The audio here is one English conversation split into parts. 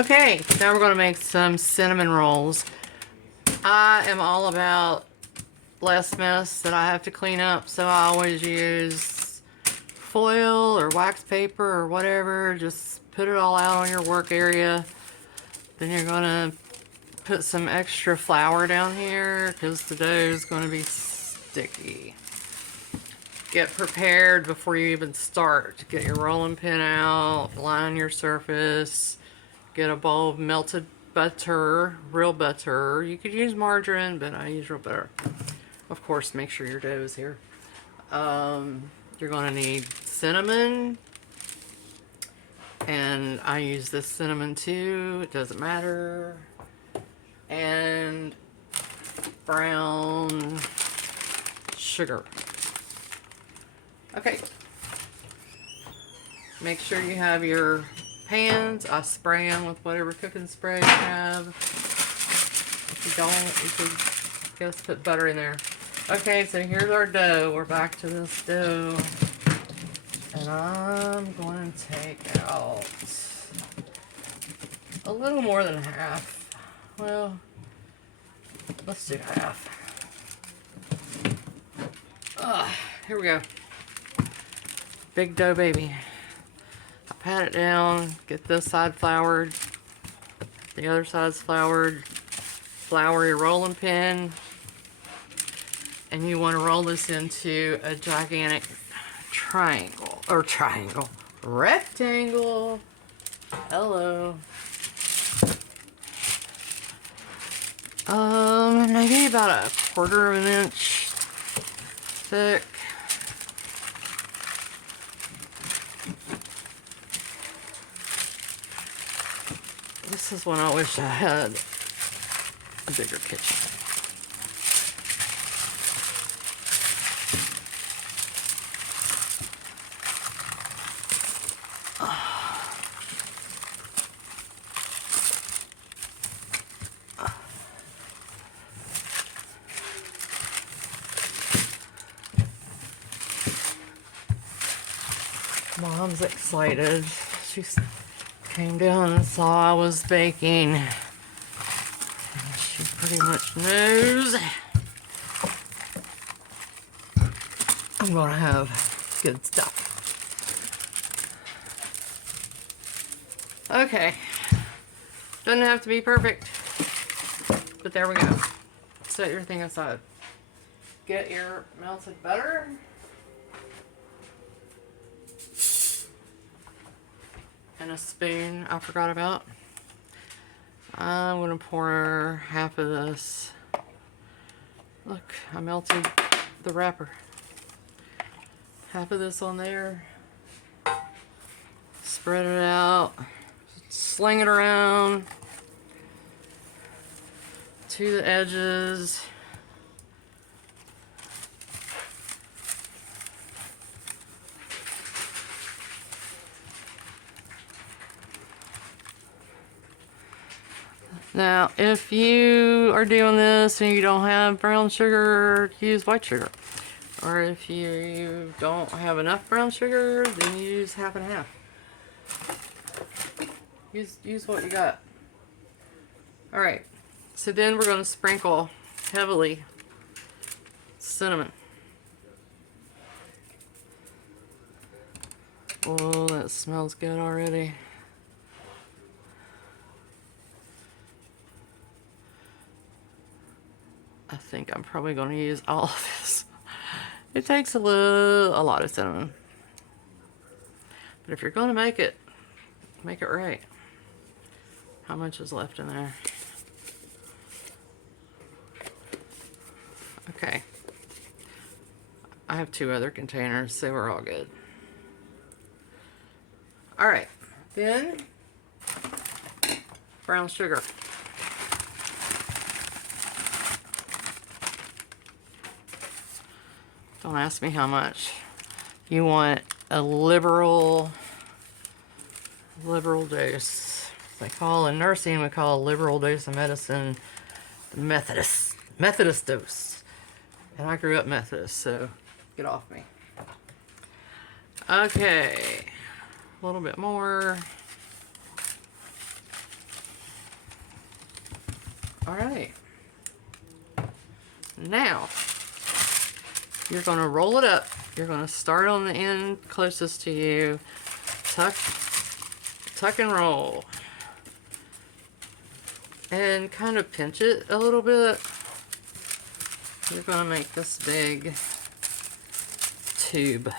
Okay, now we're going to make some cinnamon rolls. I am all about less mess that I have to clean up, so I always use foil or wax paper or whatever. Just put it all out on your work area. Then you're going to put some extra flour down here because the dough is going to be sticky. Get prepared before you even start. Get your rolling pin out, line your surface. Get a bowl of melted butter, real butter. You could use margarine, but I use real butter. Of course, make sure your dough is here. You're going to need cinnamon, and I use this cinnamon too. It doesn't matter. And brown sugar. Okay. Make sure you have your pans. I spray them with whatever cooking spray you have. If you don't, you could just put butter in there. Okay, so here's our dough. We're back to this dough. And I'm going to take out a little more than half. Well, let's do half. Here we go. Big dough, baby. Pat it down, get this side floured, the other side's floured, flour your rolling pin, and you want to roll this into a gigantic rectangle. Hello. Maybe about a quarter of an inch thick. This is when I wish I had a bigger kitchen. Mom's excited. She came down and saw I was baking. She pretty much knows I'm gonna have good stuff. Okay. Doesn't have to be perfect, but there we go. Set your thing aside. Get your melted butter. And a spoon I forgot about. I'm gonna pour half of this. Look, I melted the wrapper. Half of this on there. Spread it out. Sling it around to the edges. Now, if you are doing this and you don't have brown sugar, use white sugar. Or if you don't have enough brown sugar, then you use half and half. Use what you got. Alright, so then we're going to sprinkle heavily cinnamon. Oh, that smells good already. I think I'm probably going to use all of this. It takes a lot of cinnamon. But if you're going to make it right. How much is left in there? Okay. I have 2 other containers, so we're all good. Alright. Then, brown sugar. Don't ask me how much. You want a liberal dose. They call in nursing, we call a liberal dose of medicine the Methodist dose. And I grew up Methodist, so get off me. Okay, a little bit more. All right. Now, you're going to roll it up. You're going to start on the end closest to you. Tuck and roll. And kind of pinch it a little bit. You're going to make this big tube.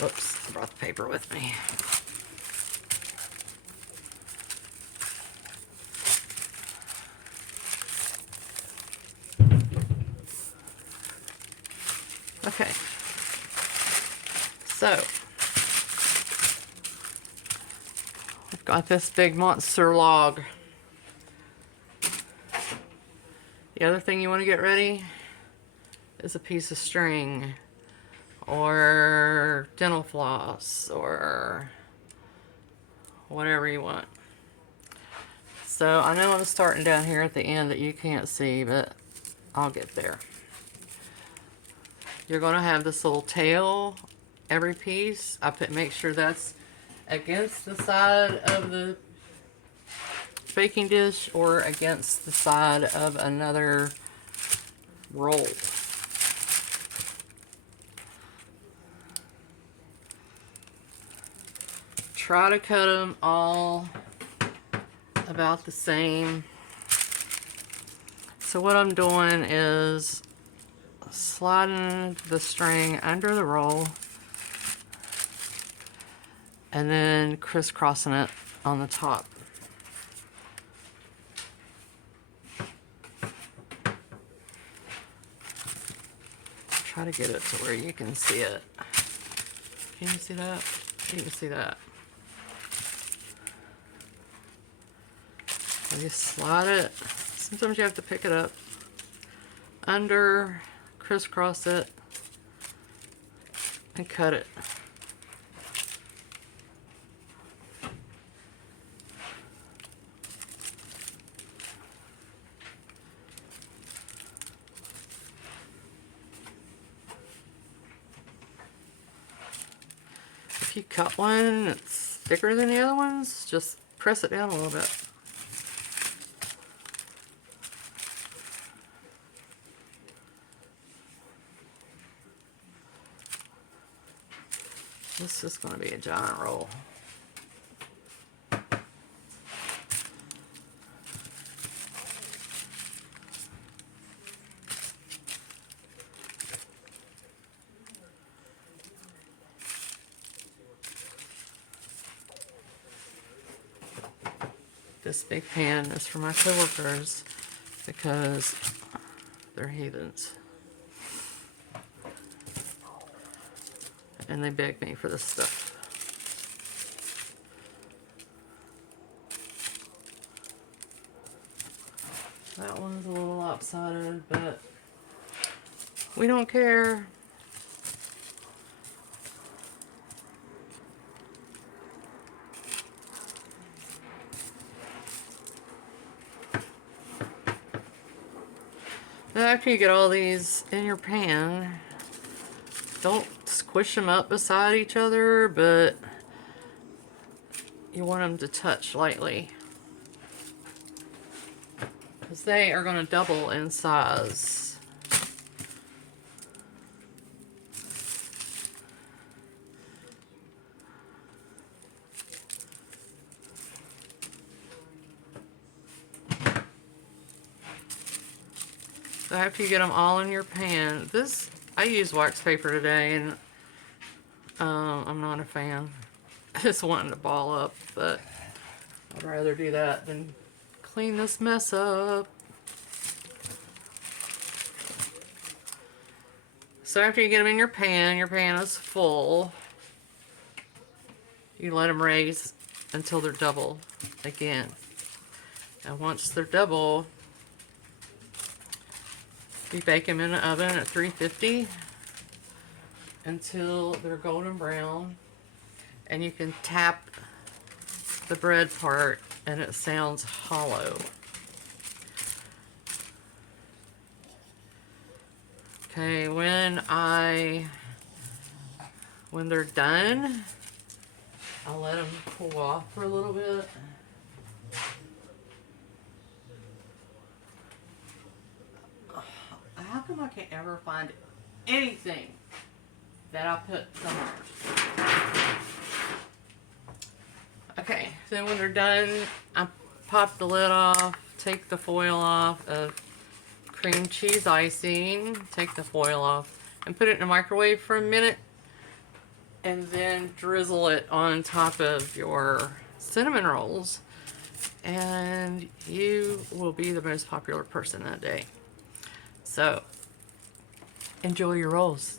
Oops, I brought the paper with me. Okay. So, I've got this big monster log. The other thing you want to get ready is a piece of string or dental floss or whatever you want. So I know I'm starting down here at the end that you can't see, but I'll get there. You're going to have this little tail, every piece. Make sure that's against the side of the baking dish or against the side of another roll. Try to cut them all about the same. So what I'm doing is sliding the string under the roll and then crisscrossing it on the top. Try to get it to where you can see it. Can you see that? You can see that. So you slide it. Sometimes you have to pick it up under, crisscross it, and cut it. If you cut one that's thicker than the other ones, just press it down a little bit. This is going to be a giant roll. This big pan is for my coworkers because they're heathens. And they beg me for this stuff. That one's a little lopsided, but we don't care. After you get all these in your pan, don't squish them up beside each other, but you want them to touch lightly because they are going to double in size. So after you get them all in your pan, I use wax paper today, and I'm not a fan. I just wanted to ball up, but I'd rather do that than clean this mess up. So after you get them in your pan is full. You let them raise until they're double again. And once they're double, you bake them in the oven at 350 until they're golden brown. And you can tap the bread part and it sounds hollow. Okay, when they're done, I'll let them cool off for a little bit. How come I can't ever find anything that I put somewhere? Okay, then when they're done, I pop the lid off, take the foil off of cream cheese icing, take the foil off, and put it in the microwave for a minute, and then drizzle it on top of your cinnamon rolls, and you will be the most popular person that day. So, enjoy your rolls.